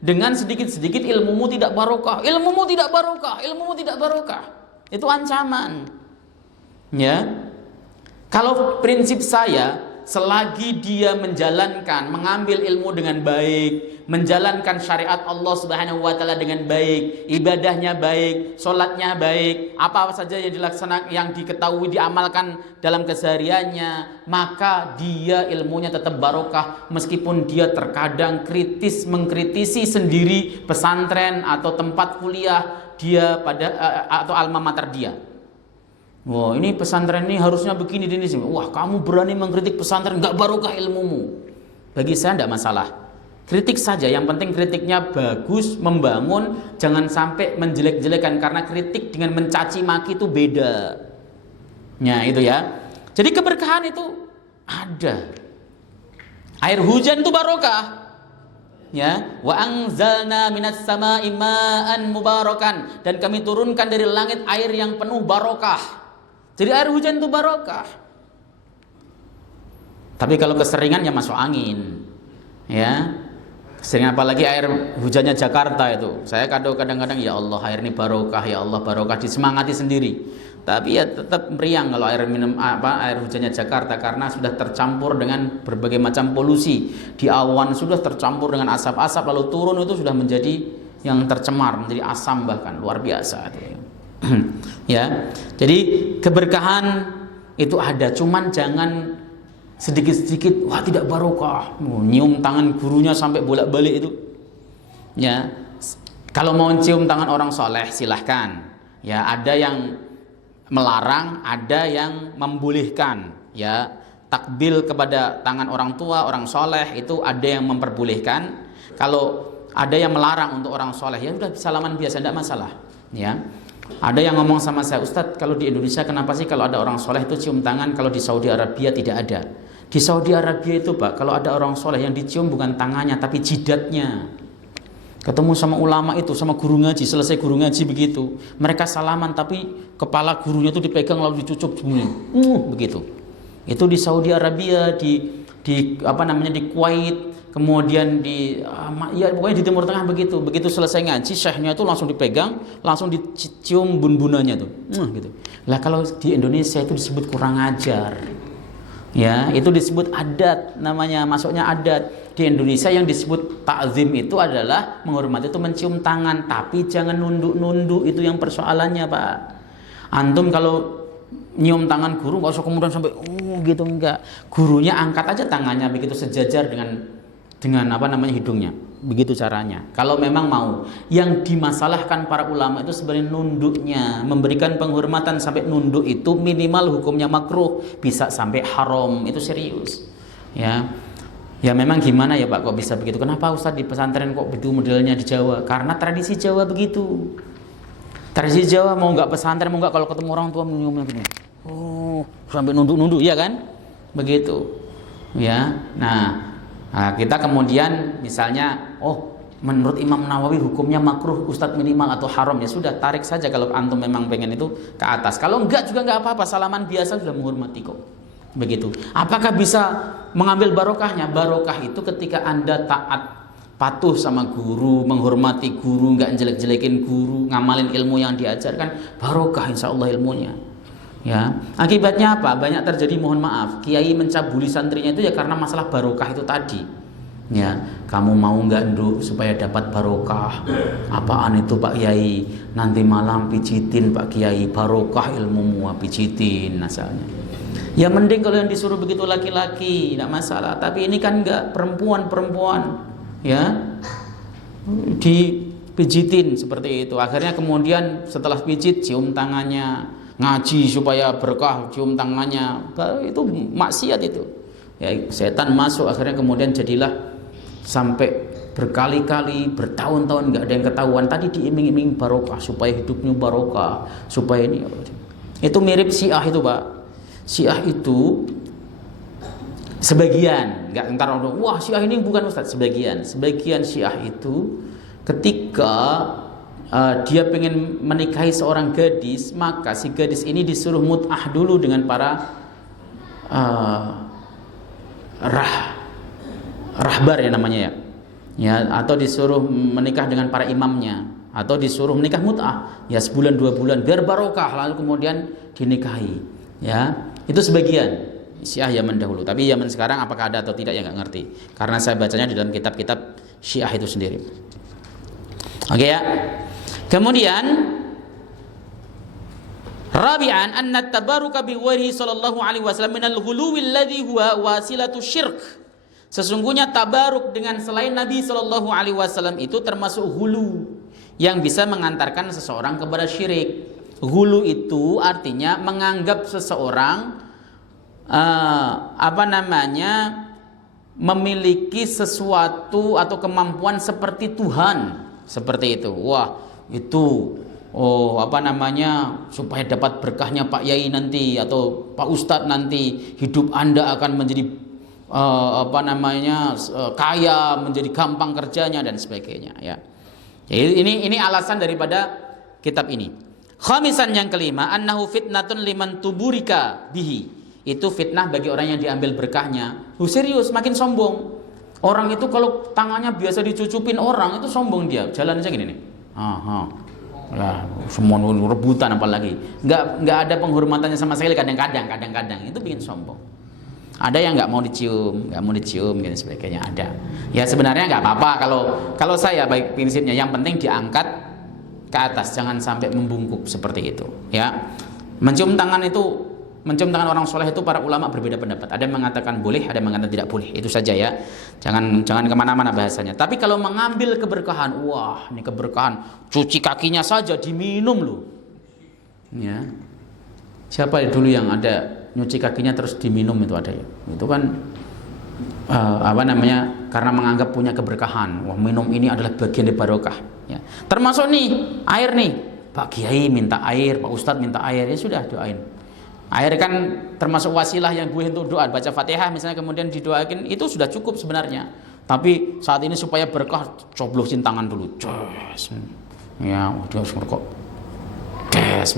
dengan sedikit-sedikit ilmumu tidak barokah, ilmumu tidak barokah, ilmumu tidak barokah. Itu ancaman, ya. Kalau prinsip saya, selagi dia menjalankan, mengambil ilmu dengan baik, menjalankan syariat Allah Subhanahu wa taala dengan baik, ibadahnya baik, sholatnya baik, apa saja yang dilaksanakan, yang diketahui, diamalkan dalam kesehariannya, maka dia ilmunya tetap barokah, meskipun dia terkadang kritis, mengkritisi sendiri pesantren atau tempat kuliah dia atau alma mater dia. Wah, ini pesantren ini harusnya begini sih. Wah, kamu berani mengkritik pesantren, nggak barokah ilmumu. Bagi saya tidak masalah. Kritik saja, yang penting kritiknya bagus, membangun, jangan sampai menjelek-jelekan, karena kritik dengan mencaci maki itu beda. Nah, itu ya. Jadi keberkahan itu ada. Air hujan itu barokah. ya, wa anzalna minas sama'i ma'an mubarakan, dan kami turunkan dari langit air yang penuh barokah. Jadi air hujan itu barokah. Tapi kalau keseringan ya masuk angin. Ya. Keseringan, apalagi air hujannya Jakarta itu. Saya kadang-kadang ya Allah, air ini barokah, ya Allah barokah, disemangati sendiri. Tapi ya tetap meriang kalau air hujannya Jakarta, karena sudah tercampur dengan berbagai macam polusi. Di awan sudah tercampur dengan asap-asap, lalu turun itu sudah menjadi yang tercemar, menjadi asam bahkan, luar biasa itu. Ya. Jadi keberkahan itu ada, cuman jangan sedikit-sedikit, wah tidak barokah, nyium tangan gurunya sampai bolak-balik itu. Ya. Kalau mau cium tangan orang soleh silahkan. Ya, ada yang melarang, ada yang membolehkan. Ya, takbil kepada tangan orang tua, orang soleh itu ada yang memperbolehkan. Kalau ada yang melarang untuk orang soleh, ya sudah salaman biasa, tidak masalah. Ya. Ada yang ngomong sama saya, Ustadz, kalau di Indonesia kenapa sih kalau ada orang soleh itu cium tangan, kalau di Saudi Arabia tidak ada? Di Saudi Arabia itu Pak, kalau ada orang soleh yang dicium bukan tangannya tapi jidatnya. Ketemu sama ulama itu, sama guru ngaji, selesai guru ngaji begitu, mereka salaman tapi kepala gurunya itu dipegang lalu dicucuk begitu. Itu di Saudi Arabia, di Kuwait, kemudian ya pokoknya di Timur Tengah begitu. Begitu selesai ngaji, syekhnya itu langsung dipegang, langsung dicium bun-bunannya tuh, gitu. Lah kalau di Indonesia itu disebut kurang ajar. Ya, itu disebut adat, namanya masuknya adat. Di Indonesia yang disebut takzim itu adalah menghormati, itu mencium tangan, tapi jangan nunduk-nunduk, itu yang persoalannya Pak. Antum kalau nyium tangan guru nggak usah kemudian sampai gitu, enggak. Gurunya angkat aja tangannya begitu sejajar dengan hidungnya. Begitu caranya. Kalau memang mau. Yang dimasalahkan para ulama itu sebenarnya nunduknya, memberikan penghormatan sampai nunduk itu minimal hukumnya makruh, bisa sampai haram, itu serius. Ya. Ya memang gimana ya Pak kok bisa begitu? Kenapa Ustaz di pesantren kok begitu modelnya di Jawa? Karena tradisi Jawa begitu. Tradisi Jawa mau nggak pesantren, mau nggak kalau ketemu orang tua nyiumnya gini. Sampai nunduk-nunduk ya kan? Begitu. Ya. Nah, kita kemudian misalnya, menurut Imam Nawawi hukumnya makruh Ustadz minimal atau haram, ya sudah tarik saja kalau antum memang pengen itu ke atas. Kalau enggak juga enggak apa-apa, salaman biasa sudah menghormati kok. Begitu. Apakah bisa mengambil barokahnya? Barokah itu ketika Anda taat, patuh sama guru, menghormati guru, enggak jelek-jelekin guru, ngamalin ilmu yang diajarkan, barokah insya Allah ilmunya. Ya, akibatnya apa? Banyak terjadi, mohon maaf, kiai mencabuli santrinya itu ya karena masalah barokah itu tadi. Ya, kamu mau nggak nduk supaya dapat barokah? Apaan itu Pak Kiai? Nanti malam pijitin Pak Kiai, barokah ilmumu pijitin asalnya. Ya mending kalau yang disuruh begitu laki-laki, tidak masalah. Tapi ini kan nggak, perempuan, ya dipijitin seperti itu. Akhirnya kemudian setelah pijit cium tangannya. Ngaji supaya berkah, cium tangannya, itu maksiat itu. Ya, setan masuk, akhirnya kemudian jadilah sampai berkali-kali, bertahun-tahun nggak ada yang ketahuan. Tadi diiming-iming barokah supaya hidupnya barokah, supaya ini. Itu mirip Syiah itu Pak. Syiah itu sebagian, nggak entar orang, wah Syiah ini bukan Ustaz. Sebagian Syiah itu ketika dia pengen menikahi seorang gadis, maka si gadis ini disuruh mut'ah dulu dengan para rahbar ya namanya ya, atau disuruh menikah dengan para imamnya, atau disuruh menikah mut'ah ya sebulan 2 bulan biar barokah, lalu kemudian dinikahi. Ya, itu sebagian Syiah Yaman dahulu. Tapi Yaman sekarang apakah ada atau tidak ya nggak ngerti, karena saya bacanya di dalam kitab-kitab Syiah itu sendiri. Oke ya. Kemudian rabi'an anna tabaruka bi ghairihi sallallahu alaihi wasallam minal ghuluwi alladhi huwa wasilatu syirk. Sesungguhnya tabaruk dengan selain Nabi sallallahu alaihi wasallam itu termasuk hulu yang bisa mengantarkan seseorang kepada syirik. Hulu itu artinya menganggap seseorang memiliki sesuatu atau kemampuan seperti Tuhan, seperti itu. Wah, itu supaya dapat berkahnya Pak Yai nanti atau Pak Ustadz nanti, hidup Anda akan menjadi kaya, menjadi gampang kerjanya dan sebagainya, ya. Jadi ini alasan daripada kitab ini. Khamisan, yang kelima, annahu fitnatun liman tuburika bihi. Itu fitnah bagi orang yang diambil berkahnya. Serius, makin sombong. Orang itu kalau tangannya biasa dicucupin orang, itu sombong dia. Jalan aja gini nih. Ya, semua rebutan apalagi. Enggak ada penghormatannya sama sekali, kadang-kadang itu bikin sombong. Ada yang nggak mau dicium dan sebagainya, ada. Ya sebenarnya nggak apa-apa kalau saya baik prinsipnya, yang penting diangkat ke atas, jangan sampai membungkuk seperti itu. Ya, mencium tangan orang soleh itu para ulama berbeda pendapat. Ada yang mengatakan boleh, ada yang mengatakan tidak boleh. Itu saja ya. Jangan kemana-mana bahasanya. Tapi kalau mengambil keberkahan, wah ini keberkahan, cuci kakinya saja diminum loh. Ya. Siapa dulu yang ada nyuci kakinya terus diminum, itu ada ya. Itu kan karena menganggap punya keberkahan. Wah, minum ini adalah bagian dari barokah, ya. Termasuk nih air nih, Pak Kiai minta air, Pak Ustadz minta air, ya sudah doain. Air kan termasuk wasilah yang boleh untuk doa, baca Fatihah misalnya kemudian didoakin, itu sudah cukup sebenarnya. Tapi saat ini supaya berkah, coblosin tangan dulu. Ya, udah kok.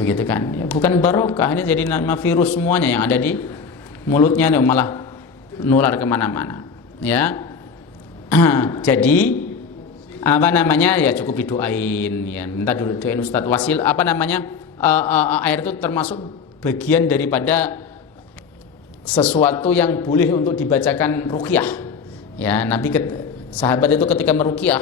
Begitu kan, ya, bukan barokah, ini jadi nama virus semuanya yang ada di mulutnya nih, malah nular kemana-mana, ya. Jadi ya cukup didoain, ya, minta doain Ustadz Wasil, air itu termasuk bagian daripada sesuatu yang boleh untuk dibacakan ruqyah, ya. Sahabat itu ketika meruqyah,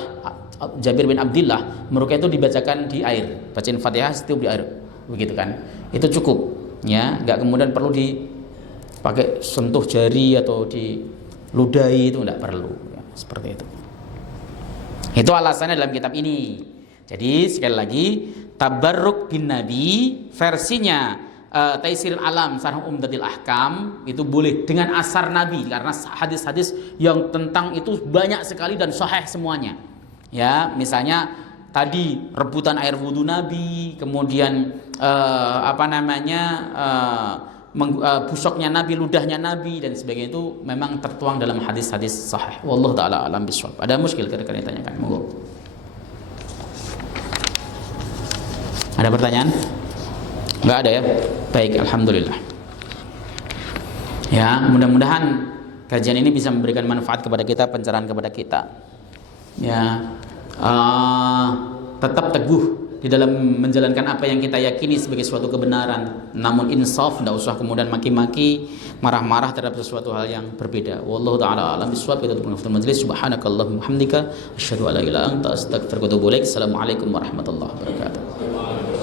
Jabir bin Abdullah meruqyah itu dibacakan di air, bacain Fatihah itu di air, begitu kan. Itu cukup, ya, nggak kemudian perlu dipakai sentuh jari atau diludahi, itu nggak perlu, ya, seperti itu. Itu alasannya dalam kitab ini. Jadi sekali lagi, Tabarruk bin Nabi versinya Taisirul Alam Sarh Umdatil Ahkam itu boleh dengan asar Nabi, karena hadis-hadis yang tentang itu banyak sekali dan sahih semuanya. Ya, misalnya tadi rebutan air wudhu Nabi, kemudian busoknya Nabi, ludahnya Nabi dan sebagainya, itu memang tertuang dalam hadis-hadis sahih. Wallahu taala alam bisawab. Ada muskil kira-kira ditanyakan? Monggo. Ada pertanyaan? Enggak ada ya? Baik, alhamdulillah. Ya, mudah-mudahan kajian ini bisa memberikan manfaat kepada kita, pencerahan kepada kita. Ya, tetap teguh di dalam menjalankan apa yang kita yakini sebagai suatu kebenaran. Namun insaf, tidak usah kemudian maki-maki, marah-marah terhadap sesuatu hal yang berbeda. Wallahu taala alam bisawab. Kita tutup majelis. Subhanakallahumma hamdika asyhadu an la ilaha illa anta astaghfiruka wa atubu ilaik. Assalamualaikum warahmatullahi wabarakatuh.